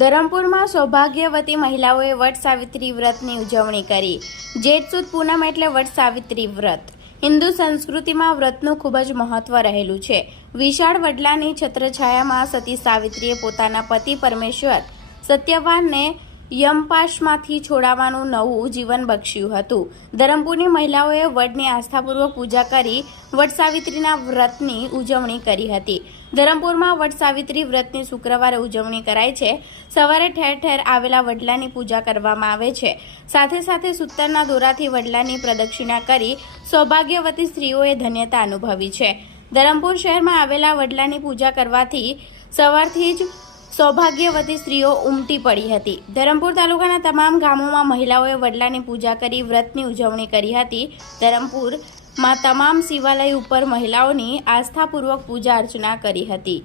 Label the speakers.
Speaker 1: ધરમપુરમાં સૌભાગ્યવતી મહિલાઓએ વટ સાવિત્રી વ્રતની ઉજવણી કરી. જેઠ પૂનમ એટલે વટ સાવિત્રી વ્રત. હિન્દુ સંસ્કૃતિમાં વ્રતનું ખૂબ જ મહત્વ રહેલું છે. વિશાળ વડલાની છત્રછાયામાં સતી સાવિત્રીએ પોતાના પતિ પરમેશ્વર સત્યવાનને યમપાશમાંથી છોડાવવાનું નવું જીવન બક્ષ્યું હતું. ધરમપુરની મહિલાઓએ વડની આસ્થાપૂર્વક પૂજા કરી વટ સાવિત્રીના વ્રતની ઉજવણી કરી હતી. ધરમપુરમાં વટ સાવિત્રી વ્રતની શુક્રવારે ઉજવણી કરાય છે. સવારે ઠેર ઠેર આવેલા વડલાની પૂજા કરવામાં આવે છે. સાથે સાથે સૂતરના દોરાથી વડલાની પ્રદક્ષિણા કરી સૌભાગ્યવતી સ્ત્રીઓએ ધન્યતા અનુભવી છે. ધરમપુર શહેરમાં આવેલા વડલાની પૂજા કરવાથી સવારથી જ સૌભાગ્યવતી સ્ત્રીઓ ઉમટી પડી હતી. ધરમપુર તાલુકાના તમામ ગામોમાં મહિલાઓએ વડલાની પૂજા કરી, વ્રતની ઉજવણી કરી હતી. ધરમપુરમાં તમામ શિવાલય ઉપર મહિલાઓની
Speaker 2: આસ્થાપૂર્વક પૂજા અર્ચના કરી હતી.